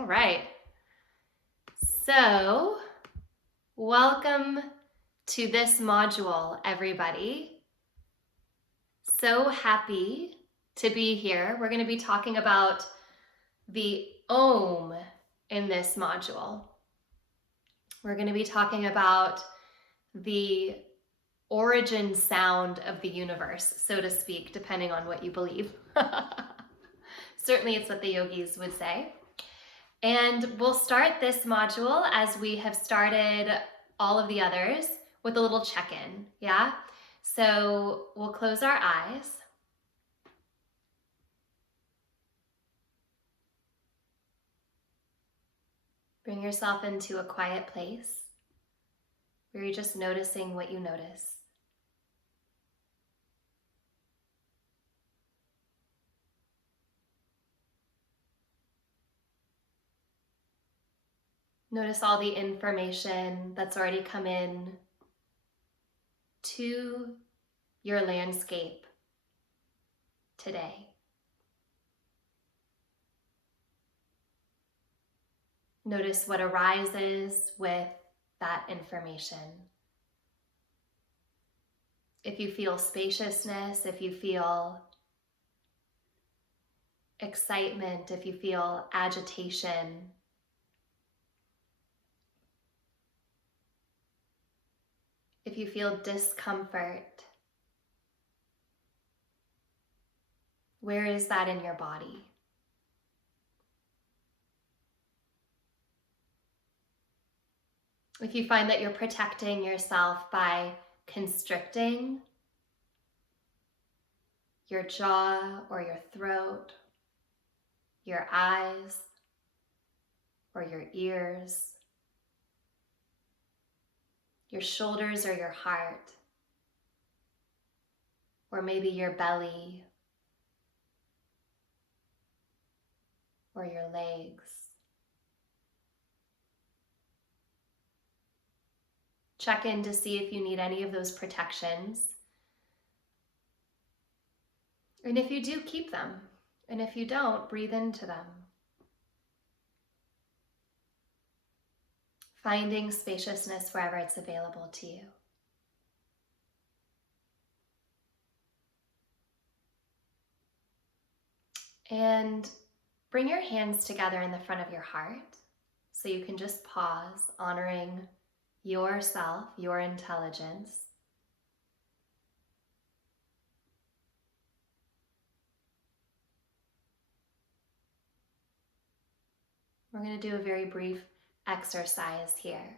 All right. So, welcome to this module, everybody. So happy to be here. We're going to be talking about the AUM in this module. We're going to be talking about the origin sound of the universe, so to speak, depending on what you believe. Certainly it's what the yogis would say. And we'll start this module as we have started all of the others with a little check-in, yeah? So we'll close our eyes. Bring yourself into a quiet place where you're just noticing what you notice. Notice all the information that's already come in to your landscape today. Notice what arises with that information. If you feel spaciousness, if you feel excitement, if you feel agitation, if you feel discomfort, where is that in your body? If you find that you're protecting yourself by constricting your jaw or your throat, your eyes or your ears, your shoulders or your heart, or maybe your belly or your legs. Check in to see if you need any of those protections. And if you do, keep them. And if you don't, breathe into them. Finding spaciousness wherever it's available to you. And bring your hands together in the front of your heart so you can just pause, honoring yourself, your intelligence. We're going to do a very brief exercise here.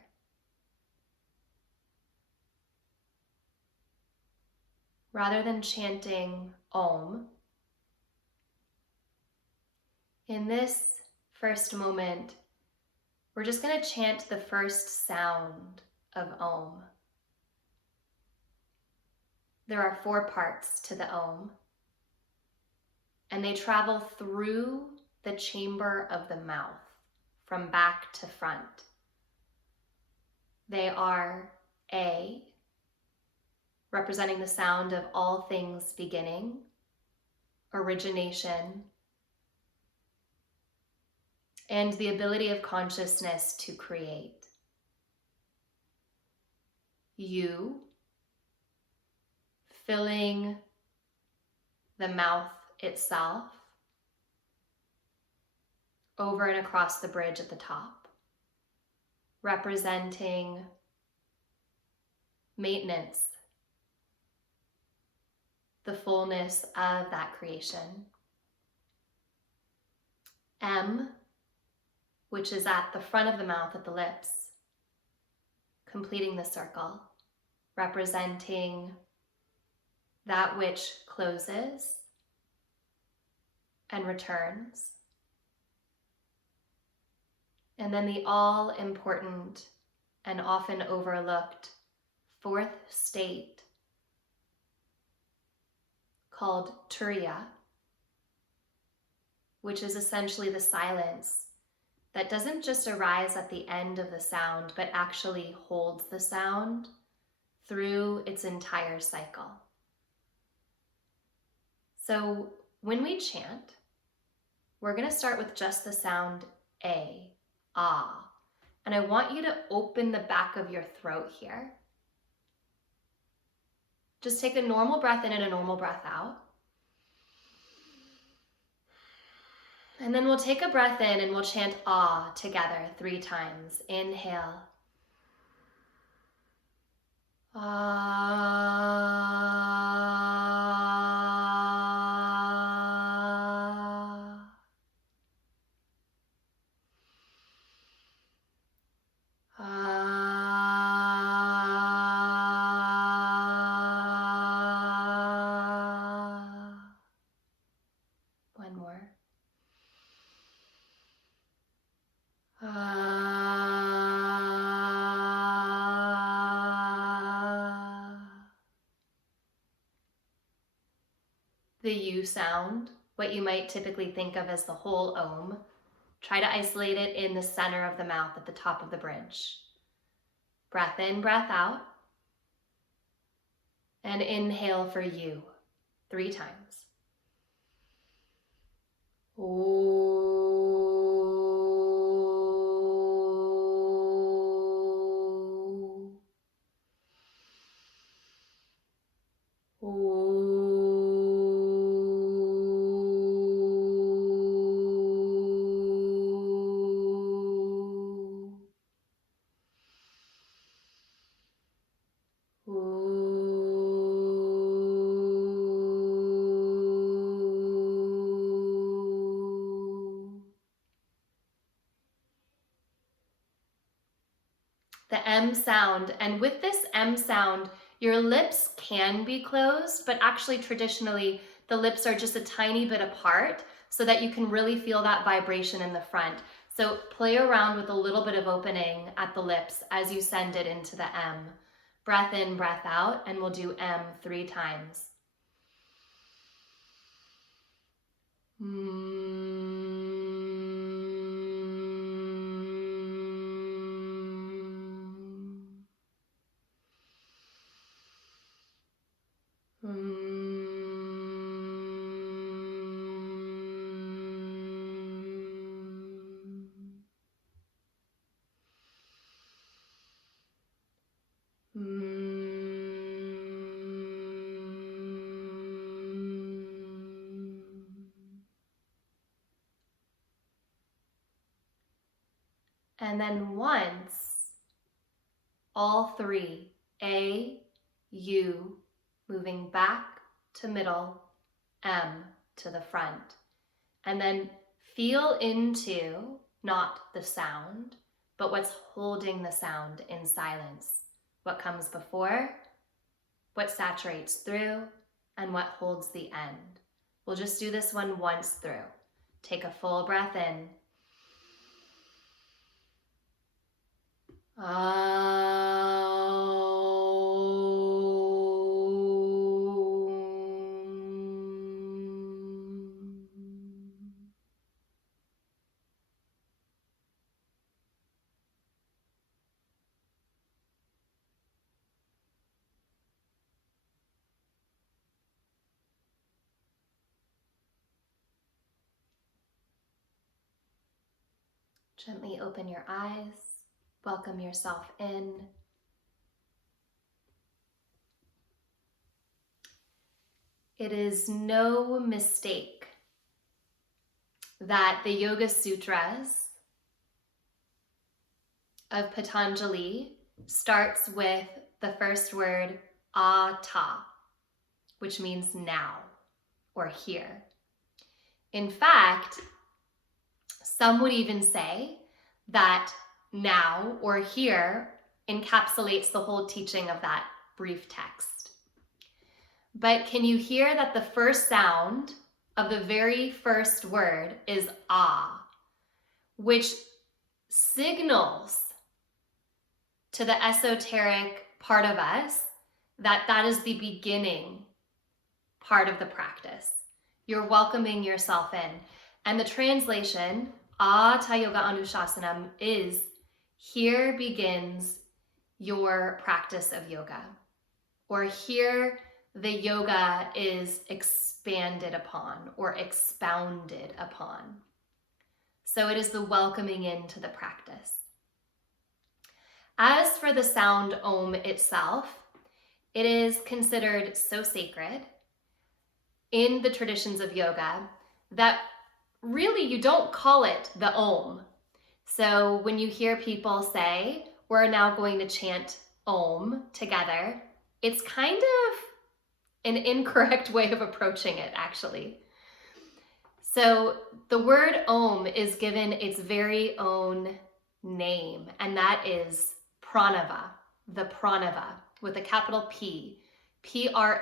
Rather than chanting Om, in this first moment, we're just going to chant the first sound of Om. There are 4 parts to the Om, and they travel through the chamber of the mouth, from back to front. They are A, representing the sound of all things beginning, origination, and the ability of consciousness to create. U, filling the mouth itself, over and across the bridge at the top, representing maintenance, the fullness of that creation. M, which is at the front of the mouth at the lips, completing the circle, representing that which closes and returns. And then the all-important and often overlooked 4th state called Turiya, which is essentially the silence that doesn't just arise at the end of the sound, but actually holds the sound through its entire cycle. So when we chant, we're going to start with just the sound A, ah. And I want you to open the back of your throat here. Just take a normal breath in and a normal breath out. And then we'll take a breath in and we'll chant ah together 3 times. Inhale. Ah. Ah. One more. The U sound, what you might typically think of as the whole Om, try to isolate it in the center of the mouth at the top of the bridge. Breath in, breath out. And inhale for U 3 times. The M sound, and with this M sound, your lips can be closed, but actually traditionally the lips are just a tiny bit apart so that you can really feel that vibration in the front. So play around with a little bit of opening at the lips as you send it into the M. Breath in, breath out, and we'll do M 3 times. And then once, all 3, A, U, moving back to middle, M to the front. And then feel into, not the sound, but what's holding the sound in silence. What comes before, what saturates through, and what holds the end. We'll just do this one once through. Take a full breath in. Gently open your eyes, welcome yourself in. It is no mistake that the Yoga Sutras of Patanjali starts with the first word ata, which means now or here. In fact, some would even say that now or here encapsulates the whole teaching of that brief text. But can you hear that the first sound of the very first word is ah, which signals to the esoteric part of us that that is the beginning part of the practice. You're welcoming yourself in. And the translation, Ata Yoga Anushasanam, is here begins your practice of yoga. Or here the yoga is expanded upon or expounded upon. So it is the welcoming into the practice. As for the sound Om itself, it is considered so sacred in the traditions of yoga that really you don't call it the Om. So when you hear people say, we're now going to chant Om together, it's kind of an incorrect way of approaching it, actually. So the word Om is given its very own name, and that is Pranava, the Pranava, with a capital P, P-R-A-N-A-V-A.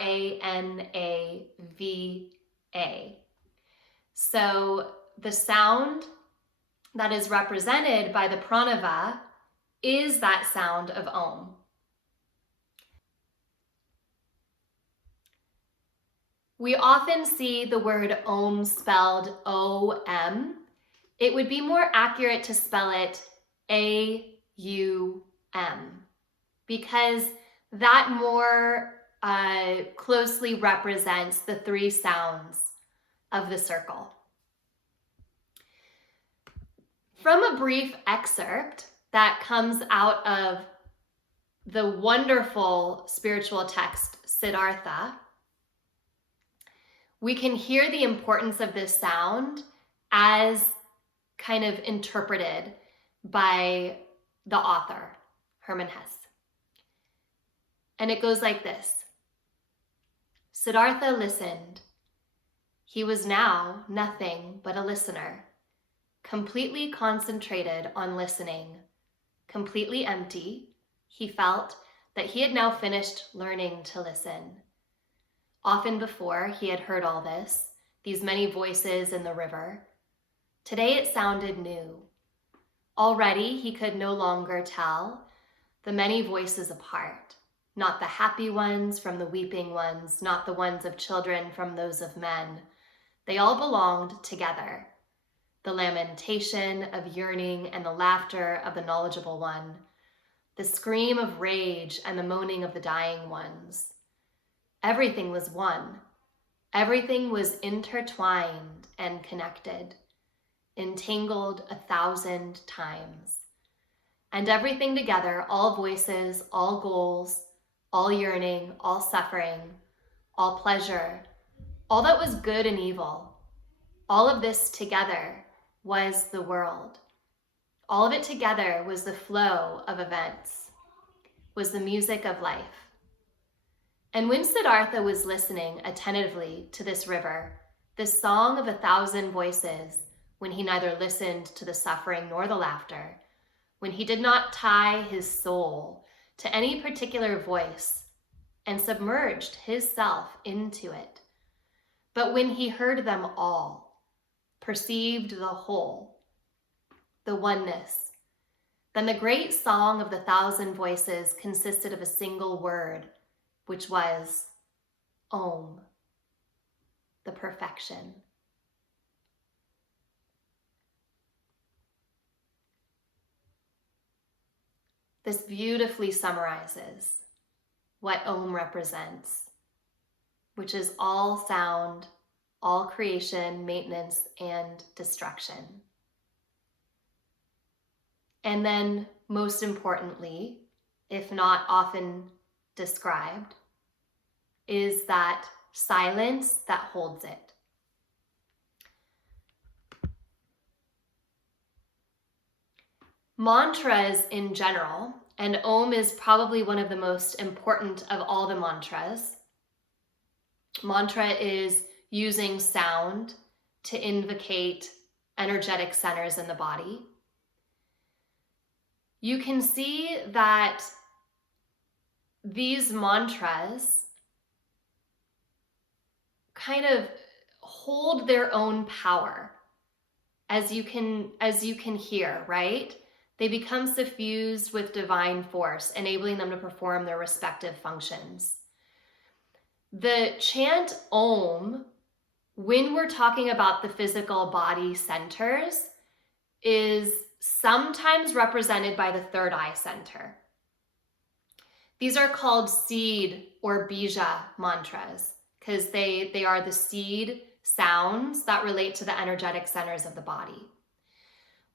So the sound that is represented by the Pranava is that sound of Om. We often see the word Om spelled O-M. It would be more accurate to spell it A-U-M because that more closely represents the three sounds of the circle. From a brief excerpt that comes out of the wonderful spiritual text Siddhartha, we can hear the importance of this sound as kind of interpreted by the author, Hermann Hesse. And it goes like this. Siddhartha listened. He was now nothing but a listener, completely concentrated on listening, completely empty. He felt that he had now finished learning to listen. Often before, he had heard all this, these many voices in the river. Today it sounded new. Already he could no longer tell the many voices apart, not the happy ones from the weeping ones, not the ones of children from those of men. They all belonged together. The lamentation of yearning and the laughter of the knowledgeable one, the scream of rage and the moaning of the dying ones. Everything was one. Everything was intertwined and connected, entangled 1,000 times. And everything together, all voices, all goals, all yearning, all suffering, all pleasure, all that was good and evil, all of this together was the world. All of it together was the flow of events, was the music of life. And when Siddhartha was listening attentively to this river, this song of 1,000 voices, when he neither listened to the suffering nor the laughter, when he did not tie his soul to any particular voice and submerged his self into it, but when he heard them all, perceived the whole, the oneness, then the great song of the 1,000 voices consisted of a single word, which was Om, the perfection. This beautifully summarizes what Om represents, which is all sound, all creation, maintenance, and destruction. And then, most importantly, if not often described, is that silence that holds it. Mantras in general, and Om is probably one of the most important of all the mantras. Mantra is using sound to invocate energetic centers in the body. You can see that these mantras kind of hold their own power, as you can hear, right? They become suffused with divine force, enabling them to perform their respective functions. The chant Om, when we're talking about the physical body centers, is sometimes represented by the third eye center. These are called seed or bija mantras because they are the seed sounds that relate to the energetic centers of the body.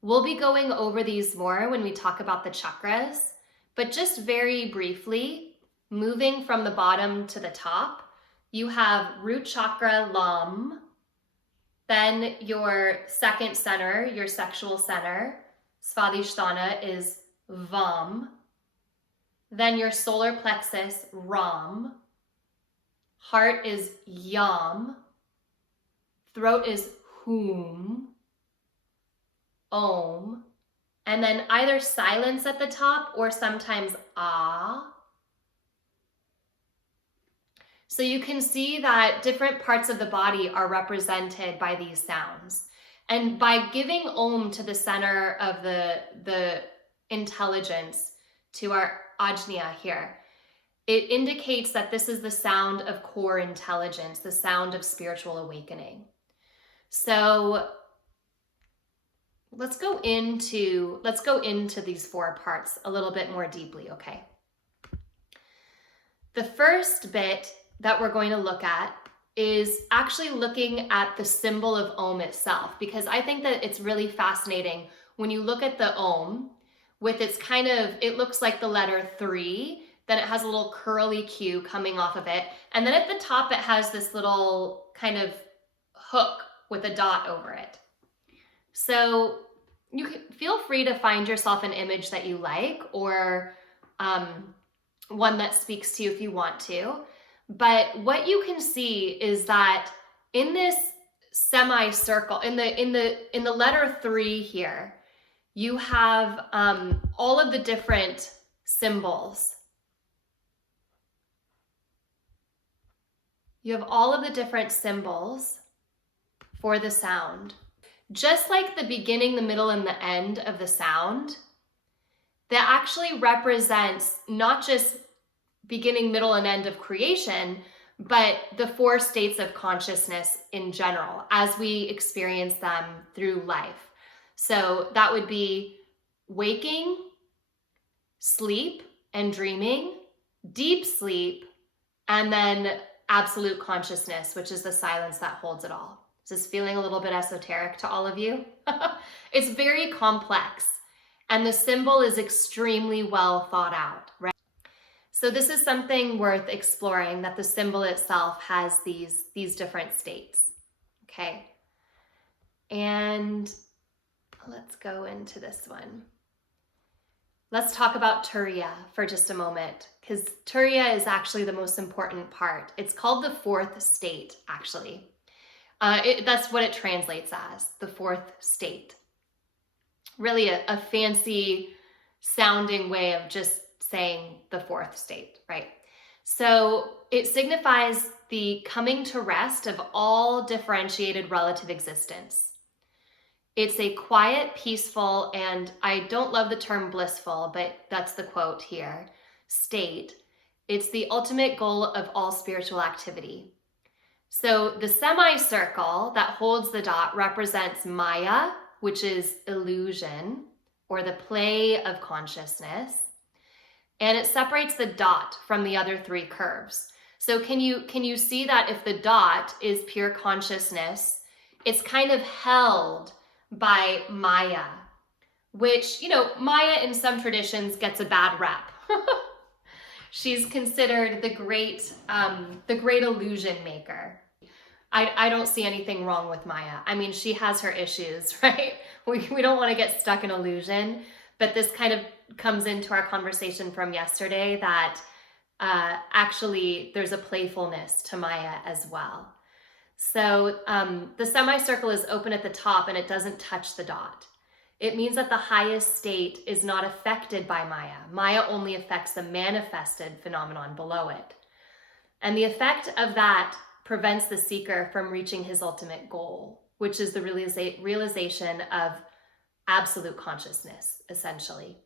We'll be going over these more when we talk about the chakras, but just very briefly, moving from the bottom to the top, you have root chakra, Lam, then your second center, your sexual center, Svadhisthana, is Vam, then your solar plexus, Ram, heart is Yam, throat is Hum, Om, and then either silence at the top or sometimes Ah. So you can see that different parts of the body are represented by these sounds. And by giving Om to the center of the intelligence, to our Ajna here, it indicates that this is the sound of core intelligence, the sound of spiritual awakening. So let's go into these four parts a little bit more deeply, okay? The first bit that we're going to look at is actually looking at the symbol of Om itself, because I think that it's really fascinating when you look at the Om with its kind of, it looks like the letter 3, then it has a little curly Q coming off of it, and then at the top it has this little kind of hook with a dot over it. So you can feel free to find yourself an image that you like, or one that speaks to you if you want to. But what you can see is that in this semicircle, in the letter 3 here, you have all of the different symbols. You have all of the different symbols for the sound. Just like the beginning, the middle, and the end of the sound, that actually represents not just beginning, middle, and end of creation, but the 4 states of consciousness in general as we experience them through life. So that would be waking, sleep and dreaming, deep sleep, and then absolute consciousness, which is the silence that holds it all. Is this feeling a little bit esoteric to all of you? It's very complex, and the symbol is extremely well thought out, right? So this is something worth exploring, that the symbol itself has these different states, okay? And let's go into this one. Let's talk about Turiya for just a moment, because Turiya is actually the most important part. It's called the 4th state, actually. That's what it translates as, the 4th state. Really a fancy sounding way of just saying the 4th state, right? So it signifies the coming to rest of all differentiated relative existence. It's a quiet, peaceful, and I don't love the term blissful, but that's the quote here, state. It's the ultimate goal of all spiritual activity. So the semicircle that holds the dot represents Maya, which is illusion, or the play of consciousness. And it separates the dot from the other 3 curves. So can you see that if the dot is pure consciousness, it's kind of held by Maya, which, Maya in some traditions gets a bad rap. She's considered the great illusion maker. I don't see anything wrong with Maya. I mean, she has her issues, right? We don't want to get stuck in illusion, but this kind of comes into our conversation from yesterday that actually there's a playfulness to Maya as well. So the semicircle is open at the top and it doesn't touch the dot. It means that the highest state is not affected by Maya. Maya only affects the manifested phenomenon below it. And the effect of that prevents the seeker from reaching his ultimate goal, which is the realization of absolute consciousness, essentially.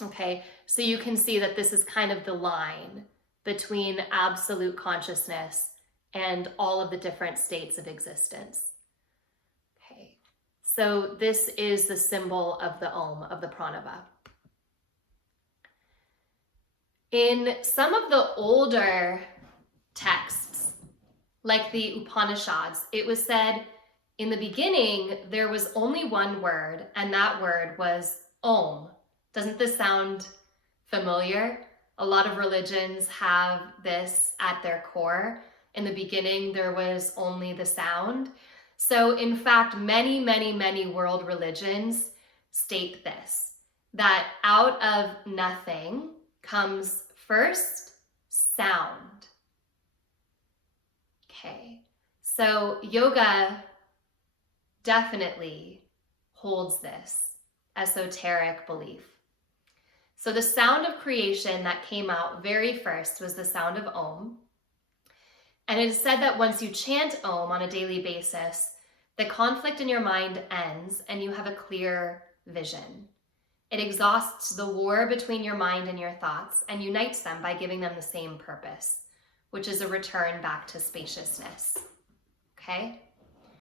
Okay, so you can see that this is kind of the line between absolute consciousness and all of the different states of existence. Okay, so this is the symbol of the Om, of the Pranava. In some of the older texts, like the Upanishads, it was said, in the beginning, there was only one word, and that word was Om. Doesn't this sound familiar? A lot of religions have this at their core. In the beginning, there was only the sound. So in fact, many, many, many world religions state this, that out of nothing comes first sound. Okay, so yoga definitely holds this esoteric belief. So the sound of creation that came out very first was the sound of Om. And it is said that once you chant Om on a daily basis, the conflict in your mind ends and you have a clear vision. It exhausts the war between your mind and your thoughts and unites them by giving them the same purpose, which is a return back to spaciousness. Okay?